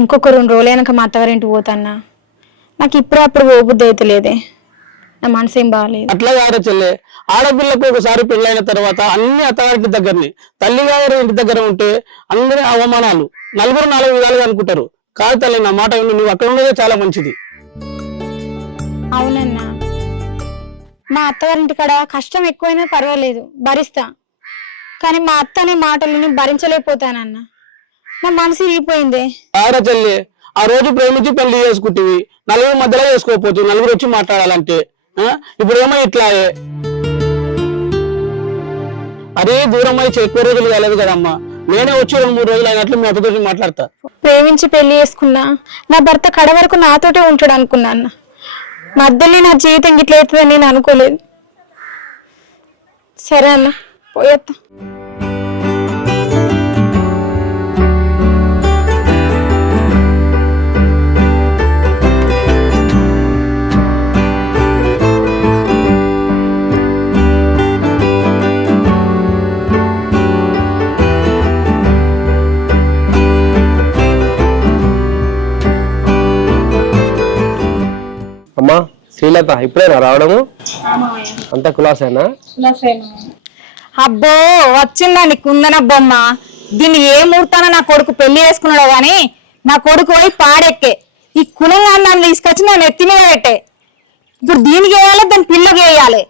ఇంకొక 2 రోజులు అయినాక మా అత్తగారింటికి పోతాన్నా. నాకు ఇప్పుడు అప్పుడు పోబుద్ది అయితే లేదే, నా మనసు ఏం బాగాలేదు. అట్లా కాదు చెల్లె, ఆడపిల్లకు ఒకసారి పెళ్ళైన తర్వాత అన్ని అత్తగారి దగ్గరని, తల్లిగారి ఇంటి దగ్గర ఉంటే అందరి అవమానాలు, నలుగురు 4 విధాలుగా అనుకుంటారు. కాదు తల్లి, నా మాట విను, నువ్వు అక్కడ ఉన్నదే చాలా మంచిది. అవునన్నా, మా అత్తగారింటి కాడ కష్టం ఎక్కువైనా పర్వాలేదు, భరిస్తా. కానీ మా అత్త అనే మాటలని భరించలేకపోతానన్నా. నా మనసు ఇరిగిపోయిందే. ఆరా చెల్లి, ఆ రోజు ప్రేమించి పెళ్లి చేసుకుంటేవి, నలుగురు మధ్యలో చేసుకోకపోతే నలుగురు వచ్చి మాట్లాడాలంటే ఇప్పుడు ఏమో ఇట్లాయే. అదే దూరం అయితే ఎక్కువ రోజులు కాలేదు కదమ్మా. నేనే వచ్చి 2-3 రోజులు అయినట్లు మీ అత్తతో మాట్లాడతా. ప్రేమించి పెళ్లి చేసుకున్నా నా భర్త కడ వరకు నాతోటే ఉంటాడు అనుకున్నా అన్న. మధ్యలో నా జీవితం ఇట్లా అవుతుందని నేను అనుకోలేదు. సరే అన్న, పోయేత్తా. అమ్మా శ్రీలత, ఇప్పుడేనా రావడము? అంత కులాసేనా? అబ్బో వచ్చిందండి కుందన బొమ్మ. దీన్ని ఏ ముహూర్తాన నా కొడుకు పెళ్లి చేసుకున్నాడో గాని నా కొడుకు పోయి పాడెక్కే. ఈ కులంగా నన్ను తీసుకొచ్చి నన్ను ఎత్తి మీద పెట్టే. ఇప్పుడు దీనికి వేయాలి, దాని పిల్లకి వేయాలి.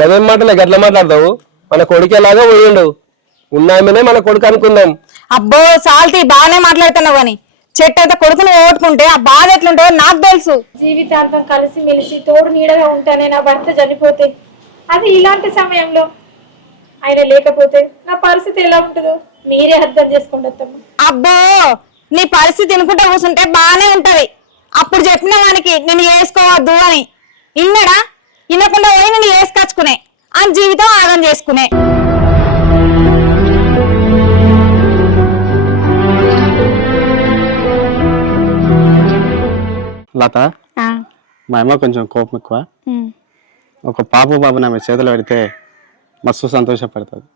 గదేం మాటలే గట్ల మాట్లాడతావు? మన కొడుకు ఎలాగో పోయిండు, ఉన్నామనే మన కొడుకు అనుకుందాం. అబ్బో సాల్తీ, బాగానే మాట్లాడుతున్నావు కానీ చెట్టు అయితే కొడుకుని ఓట్టుకుంటే ఆ బాధ ఎట్లుంటుందో నాకు తెలుసు. జీవితాంతం కలిసి మెలిసి తోడు నీడగా ఉంటానే నా భర్త చనిపోతే, అది ఇలాంటి సమయంలో ఆయన లేకపోతే నా పరిస్థితి ఎలా ఉంటుందో మీరే అర్థం చేసుకోండి అత్తమ్మ. అబ్బో నీ పరిస్థితి తినుకుంటా కూర్చుంటే బాగానే ఉంటది. అప్పుడు చెప్పిన వానికి నేను వేసుకోవద్దు అని ఇన్నడా? వినకుండా పోయి నేను వేసుకొచ్చుకునే అని జీవితం ఆగం చేసుకునే. లత, మా అమ్మ కొంచెం కోపం ఎక్కువ. ఒక పాప బాబు నా చేతులు పెడితే మస్తు సంతోషపడుతుంది.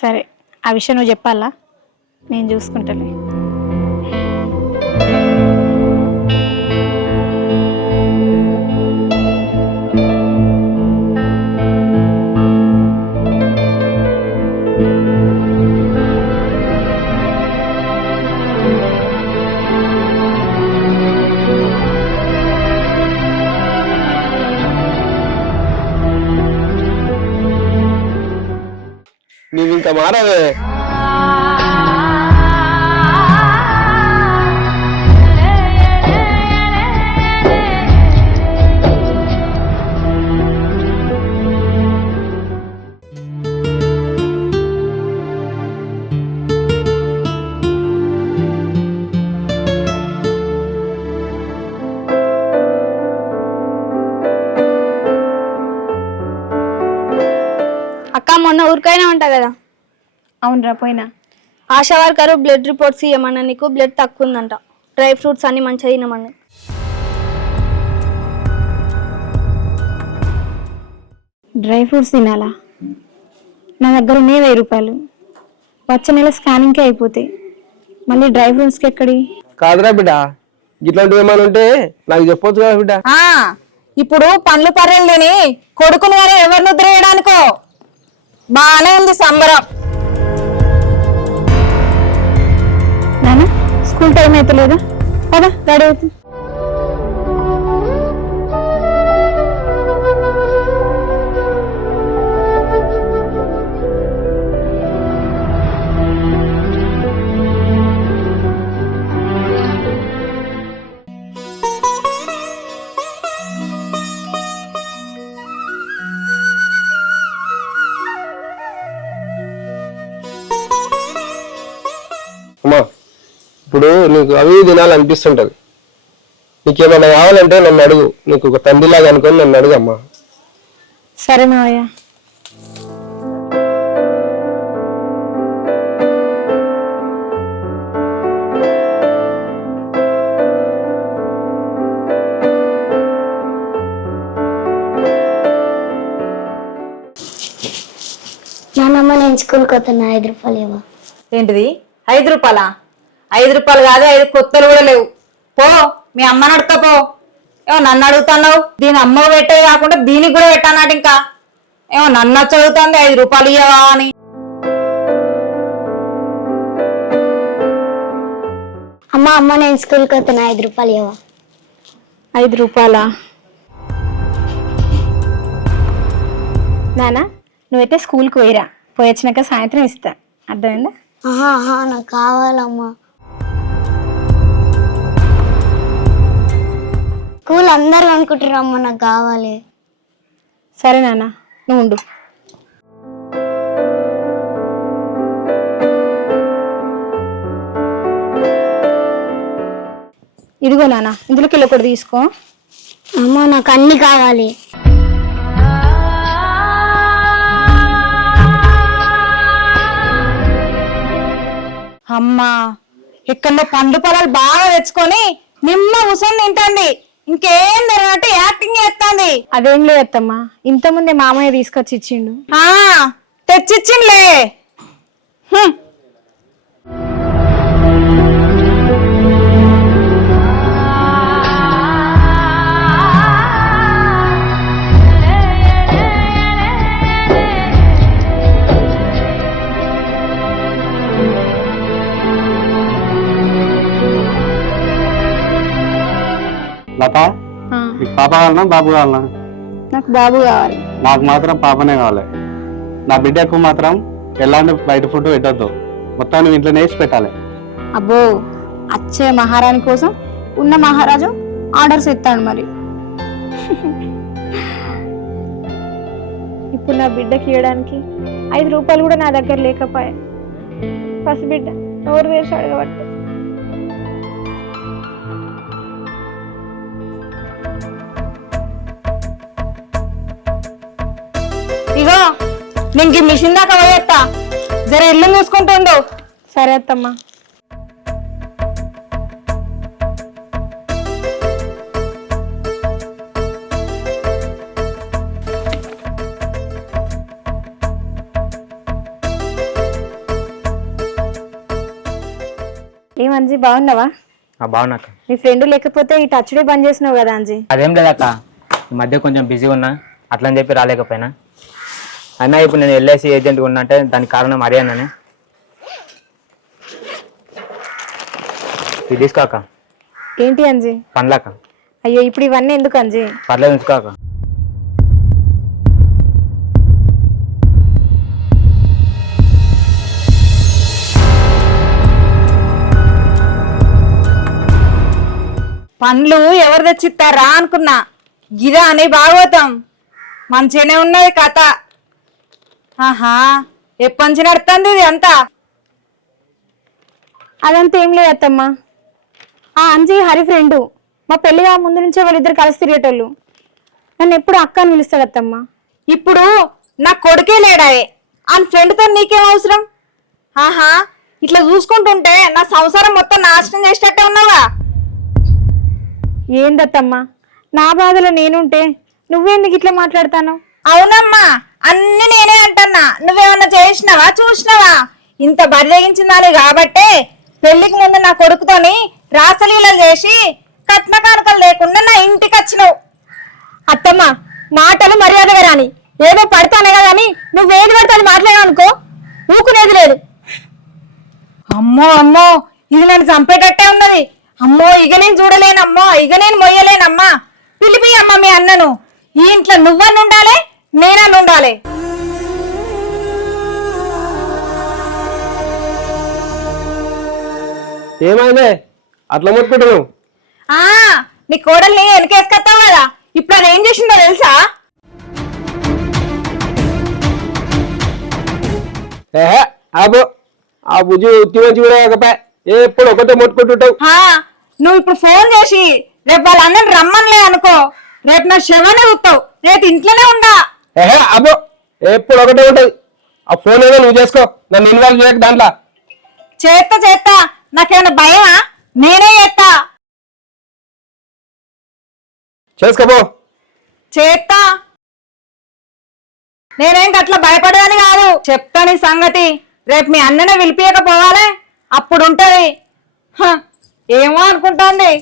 సరే, ఆ విషయం నువ్వు చెప్పాలా, నేను చూసుకుంటాను. నీవు ఇంకా మారవే. అక్క మొన్న ఊరికైనా ఉంటా కదా? అవునరా, పోయినా. ఆశా వర్కర్ బ్లడ్ రిపోర్ట్స్ ఇవ్వమన్నా, నీకు బ్లడ్ తక్కువ ఉందంట. డ్రై ఫ్రూట్స్ అన్ని మంచిగా తినమన్నా. డ్రై ఫ్రూట్స్ తినాలా? నా దగ్గర ఉన్నాయి 1000 రూపాయలు. వచ్చే నెల స్కానింగ్కే అయిపోతాయి, మళ్ళీ డ్రై ఫ్రూట్స్కి ఎక్కడి? కాదురా బిడ్డ, ఇట్లాంటివి ఏమైనా ఉంటే నాకు చెప్పొచ్చు కదా బిడ్డ. ఇప్పుడు పండ్లు పర్రెలు తిని కొడుకుని కానీ ఎవరిని ఉద్రేయడానికో బాగానే ఉంది సంబరం. నాన్న, స్కూల్ టైం అయితే లేదా? కదా రెడీ అవుతుంది. అమ్మా, ఇప్పుడు నీకు అవి తినాలనిపిస్తుంటది. నీకేమైనా కావాలంటే నన్ను అడుగు. నీకు ఒక తండ్రిలాగా అనుకొని నన్ను అడుగు అమ్మా. సరే మావయ్య. స్కూల్కి వస్తున్నా 5 రూపాయలు ఇవ్వ. ఏంటిది 5 రూపాయలా? 5 రూపాయలు కాదు, 5 కొత్తలు కూడా లేవు. పో మీ అమ్మని అడుగుతా. ఏమో నన్ను అడుగుతున్నావు? దీని అమ్మ పెట్టే కాకుండా దీనికి కూడా పెట్టానాడు. ఇంకా ఏమో నన్ను చదువుతుంది 5 రూపాయలు ఇయ్యవా అని. అమ్మ నేను స్కూల్కి వస్తున్నా 5 రూపాయలు ఇవ్వ. 5 రూపాయలా? నానా నువ్వైతే స్కూల్కి పోయిరా, పోయి వచ్చినాక సాయంత్రం ఇస్తా. అర్థమైందా? నాకు కావాలమ్మా. స్కూల్ అందరు అనుకుంటారు అమ్మ నాకు కావాలి. సరే నాన్న నువ్వు ఉండు. ఇదిగో నాన్న, ఇందులోకి వెళ్ళి ఒకటి తీసుకో. అమ్మ నాకు అన్ని కావాలి. అమ్మా ఎక్కడో పండ్లు పొలాలు బాగా తెచ్చుకొని నిమ్మ ఉసం తింటాంది. ఇంకేం తినట్టు యాక్టింగ్ చేస్తాంది. అదేం లేదు అత్తమ్మా, ఇంతకుముందే మామయ్య తీసుకొచ్చి ఇచ్చిండు. తెచ్చిచ్చిండ్లే. లత, నీకు పాప కావాలన్నా బాబు కావాలన్నా? నాకు బాబు కావాలి. నాకు మాత్రం పాపనే కావాలి. నా బిడ్డకు మాత్రం ఎలాంటి బయట ఫుడ్ పెట్టద్దు, మొత్తం నువ్వు ఇంట్లో వేసి పెట్టాలి. అబ్బో, వచ్చే మహారాణి కోసం ఉన్న మహారాజు ఆర్డర్స్ ఇస్తాడు మరి. ఇప్పుడు నా బిడ్డకి ఇవ్వడానికి 5 రూపాయలు కూడా నా దగ్గర లేకపోయా. ఫస్ట్ బిడ్డ ఎవరు వేసాడు కాబట్టి. ఇగో నేను మిషన్ దాకా పోయేస్తా, జర ఇల్లు చూసుకుంటుండు. సరే అత్తమ్మా. ఏం అంజీ బాగున్నావా? బాగున్నాక. మీ ఫ్రెండ్ లేకపోతే ఈ టచ్ డే బంద్ చేసినావు కదా అంజీ? అదేం లేదక్క, ఈ మధ్య కొంచెం బిజీగా ఉన్నా, అట్లని చెప్పి రాలేకపోయినా. అయినా ఇప్పుడు నేను ఎల్ఐసి ఏజెంట్గా ఉన్నట్టే దానికి కారణం అరియాననే. ఇది తీసుకోక. ఏంటి అంజీ? పండ్లక. అయ్యో ఇప్పుడు ఇవన్నీ ఎందుకు అంజీ? పర్లేదు ఉంచుకోక. పండ్లు ఎవరు తెచ్చిస్తారా అనుకున్నా. గిదా అని భాగవతం మంచిగానే ఉన్నది కథ. ఎప్పటి నుంచి నడుతుంది ఇది అంతా? అదంతా ఏం లేదు అత్తమ్మా. ఆ అంజీ హరి ఫ్రెండు, మా పెళ్లిగా ముందు నుంచే వాళ్ళిద్దరు కలిసి తిరిగేటోళ్ళు. నన్ను ఎప్పుడు అక్క అని పిలుస్తాడు అత్తమ్మా. ఇప్పుడు నా కొడుకే లేడాయే, ఆ ఫ్రెండ్తో నీకేం అవసరం? ఇట్లా చూసుకుంటుంటే నా సంసారం మొత్తం నాశనం చేసేటట్టే ఉన్నావా? ఏందత్తమ్మా, నా బాధలో నేనుంటే నువ్వెందుకు ఇట్లా మాట్లాడతాను? అవునమ్మా, అన్ని నేనే అంటున్నా. నువ్వేమన్నా చేసినావా చూసినావా? ఇంత బరిదగించిందాలి కాబట్టే పెళ్లికి ముందు నా కొడుకుతోని రాసలీలలు చేసి కట్న కానుకలు లేకుండా నా ఇంటికి వచ్చినావు. అత్తమ్మా మాటలు మర్యాదగా రాని, ఏమో పడతానే కదా అని నువ్వేది పడతాను మాట్లాడానుకో ఊకునేది లేదు. అమ్మో అమ్మో, ఇది నన్ను చంపేటట్టే ఉన్నది. అమ్మో ఇక నేను చూడలేనమ్మో, ఇక నేను మొయ్యలేనమ్మా. పిలిపి అమ్మ మీ అన్నను. ఈ ఇంట్లో నువ్వని ఉండాలి, నేనని ఉండాలి. ఏమైందే అట్లా మొత్తుకుంటున్నావు? నీ కోడల్ని వెనకేసుకొస్తావు కదా, ఇప్పుడు అది ఏం చేసిందో తెలుసా? ఆబో, ఆ బుజ్జి ఉత్తి మంచి కూడా కాకపోయా, ఎప్పుడు ఒకటే మొట్టుకుంటుంటావు. నువ్వు ఇప్పుడు ఫోన్ చేసి రేపు వాళ్ళ అన్నని రమ్మనిలే అనుకో, రేపు నా శవాన్ని చూస్తావు. రేపు ఇంట్లోనే ఉండా. అబ్బో, ఎప్పుడు ఒకటే ఉంటది. ఆ ఫోన్ ఏదో నువ్వు చేసుకో, నన్ను ఇన్వాల్వ్ చేయక దాంట్లో. చేస్తా, నాకేమైనా భయమా? నేనే చేస్తా. చేసుకోపో. చేస్తా. నేనేం గట్ల భయపడేదని కాదు, చెప్తాను ఈ సంగతి. రేపు మీ అన్ననే పిలిపియకపోవాలి, అప్పుడు ఉంటది. ఏమో అనుకుంటాంది.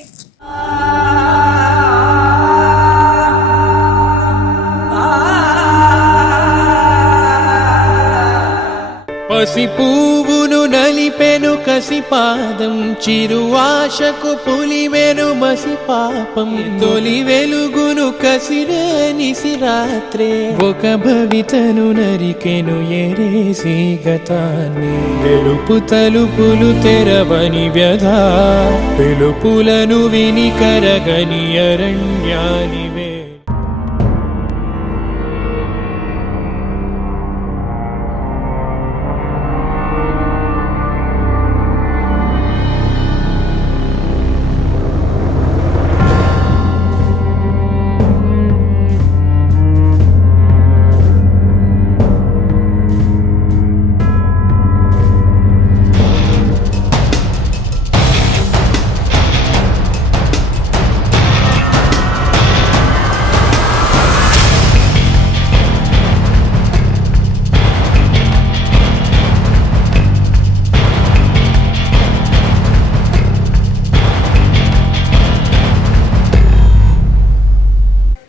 పసి పువ్వును నలిపెను కసి పాదం, చిరువాశకు పులివెను మసి పాపం. తొలి వెలుగును కసిరే నిసిరాత్రే, ఒక భవితను నరికెను ఎరేసి గతాన్ని. తెలుపు తలుపులు తెరవని వ్యధ, పిలుపులను విని కరగని అరణ్యానివే.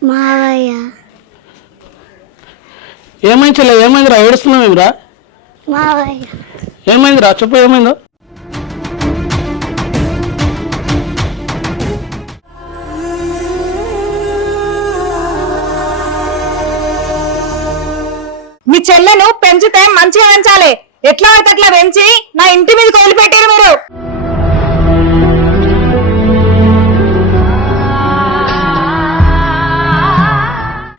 మావయ్య ఏమైంది చెల్లె? ఏమైందిరా? ఏడుస్తున్నావేమిరా? మావయ్య ఏమైందిరా? చెప్పు ఏమైందో. మీ చెల్లెను పెంచితే మంచిగా పెంచాలి, ఎట్లా పడితే అట్లా పెంచి నా ఇంటి మీద వదిలిపెట్టారు మీరు.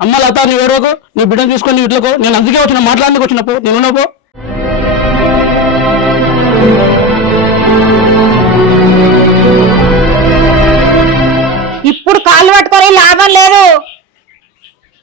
అమ్మ లత, నీ ఎవరోకు నీ బిడ్డను తీసుకొని ఇట్లకు. నేను అందుకే వచ్చిన, మాట్లాడడానికి వచ్చినప్పుడు నేను పో. ఇప్పుడు కాళ్ళు పట్టుకొని లాభం లేదు,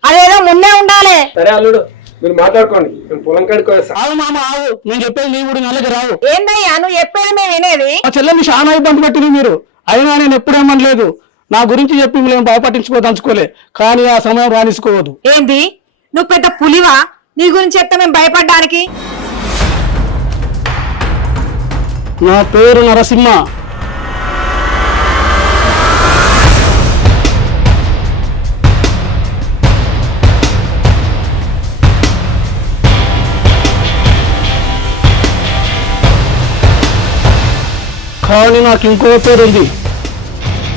అదేదో ముందే ఉండాలి. సరే అల్లుడు, మీరు మాట్లాడుకోండి, నేను పొలం కాడికి వస్తా. ఆవు మామ ఆవు, నేను చెప్పేది నీ కూడా నెలకి రావు. ఏందయ్యా నువ్వు చెప్పేది మేము వినేది? మా చెల్లెని చాలా ఇబ్బంది పెట్టింది మీరు. అయినా నేను ఎప్పుడేమనలేదు. నా గురించి చెప్పి మేము భయపట్టించుకోదలుచుకోలే, కానీ ఆ సమయం రానిసుకోవద్దు. ఏంది నువ్వు పెద్ద పులివా? నీ గురించి చెప్తే మేము భయపడ్డానికి? నా పేరు నరసింహ. కానీ నాకు ఇంకో పేరు ఉంది,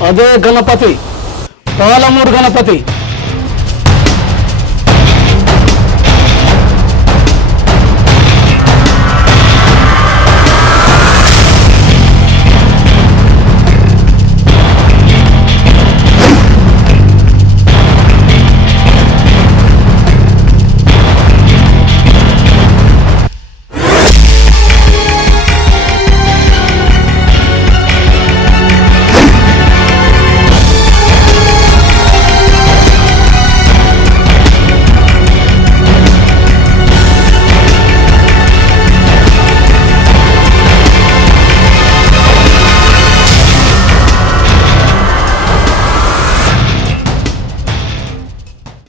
అదే గణపతి, పాలమూరు గణపతి.